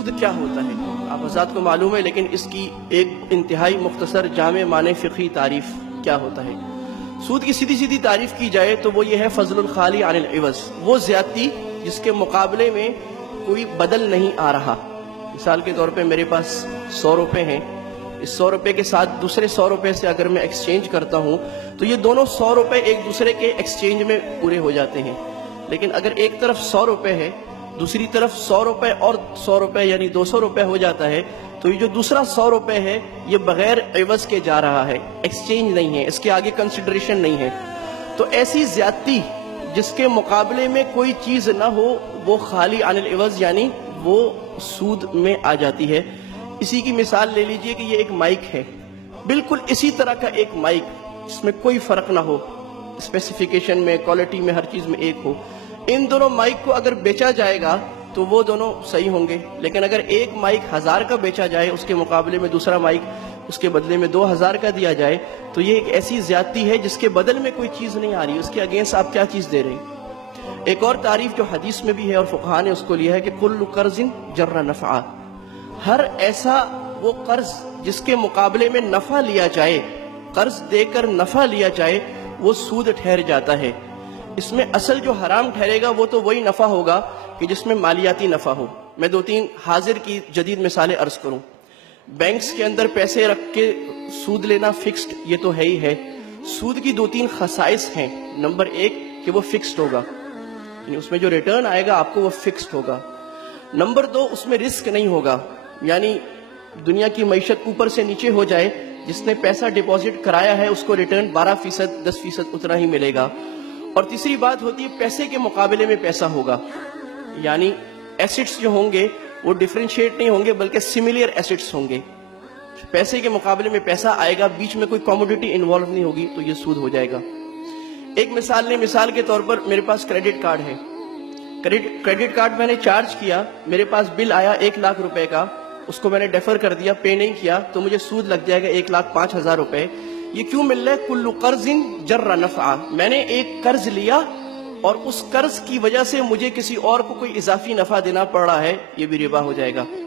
سود کیا ہوتا ہے؟ آپ حضرات کو معلوم ہے، لیکن اس کی ایک انتہائی مختصر جامع معنی فقہی تعریف کیا ہوتا ہے؟ سود کی سیدھی تعریف کی جائے تو وہ یہ ہے فضل الخالی عن العوض، وہ زیادتی جس کے مقابلے میں کوئی بدل نہیں آ رہا۔ مثال کے طور پہ میرے پاس 100 روپے ہیں، اس 100 روپے کے ساتھ دوسرے 100 روپے سے اگر میں ایکسچینج کرتا ہوں تو یہ دونوں 100 روپے ایک دوسرے کے ایکسچینج میں پورے ہو جاتے ہیں۔ لیکن اگر ایک طرف 100 روپے ہے، دوسری طرف 100 روپے اور 100 روپے یعنی 200 روپے ہو جاتا ہے، تو یہ جو دوسرا 100 روپے ہے یہ بغیر عوض کے جا رہا ہے، ایکسچینج نہیں ہے، اس کے آگے کنسیڈریشن نہیں ہے۔ تو ایسی زیادتی جس کے مقابلے میں کوئی چیز نہ ہو وہ خالی عن العوض یعنی وہ سود میں آ جاتی ہے۔ اسی کی مثال لے لیجئے کہ یہ ایک مائک ہے، بالکل اسی طرح کا ایک مائک جس میں کوئی فرق نہ ہو، اسپیسیفیکیشن میں، کوالٹی میں، ہر چیز میں ایک ہو۔ ان دونوں مائک کو اگر بیچا جائے گا تو وہ دونوں صحیح ہوں گے، لیکن اگر ایک مائک 1000 کا بیچا جائے، اس کے مقابلے میں دوسرا مائک اس کے بدلے میں 2000 کا دیا جائے، تو یہ ایک ایسی زیادتی ہے جس کے بدل میں کوئی چیز نہیں آ رہی، اس کے اگینسٹ آپ کیا چیز دے رہے ہیں۔ ایک اور تعریف جو حدیث میں بھی ہے اور فقہاء نے اس کو لیا ہے کہ کل قرض جر نفعا، ہر ایسا وہ قرض جس کے مقابلے میں نفع لیا جائے، قرض دے کر نفع لیا جائے، وہ سود ٹھہر جاتا ہے۔ اس میں اصل جو حرام ٹھہرے گا وہ تو وہی نفع ہوگا کہ جس میں مالیاتی نفع ہو۔ میں 2-3 حاضر کی جدید مثالیں عرض کروں۔ بینکس کے اندر پیسے رکھ کے سود لینا فکسڈ، یہ تو ہے ہی ہے۔ سود کی 2-3 خصائص ہیں۔ نمبر 1 کہ وہ فکسڈ ہوگا، یعنی اس میں جو ریٹرن آئے گا آپ کو وہ فکسڈ ہوگا۔ نمبر 2 اس میں رسک نہیں ہوگا، یعنی دنیا کی معیشت اوپر سے نیچے ہو جائے، جس نے پیسہ ڈپازٹ کرایا ہے اس کو ریٹرن 12%، 10% اتنا ہی ملے گا۔ اور تیسری بات ہوتی ہے پیسے کے مقابلے میں پیسہ ہوگا، یعنی ایسٹس جو ہوں گے وہ ڈیفرینشیٹ نہیں ہوں گے بلکہ سملر ایسٹس ہوں گے۔ پیسے کے مقابلے میں پیسہ آئے گا، بیچ میں کوئی کموڈیٹی انوالو نہیں ہوگی، تو یہ سود ہو جائے گا۔ ایک مثال لیں، مثال کے طور پر میرے پاس کریڈٹ کارڈ ہے، کریڈٹ کارڈ میں نے چارج کیا، میرے پاس بل آیا 1 لاکھ روپے کا، اس کو میں نے ڈیفر کر دیا، پے نہیں کیا، تو مجھے سود لگ جائے گا 1,05,000 روپے۔ یہ کیوں مل رہا ہے؟ کل قرض جر نفعا، میں نے ایک قرض لیا اور اس قرض کی وجہ سے مجھے کسی اور کو کوئی اضافی نفع دینا پڑ رہا ہے، یہ بھی ربا ہو جائے گا۔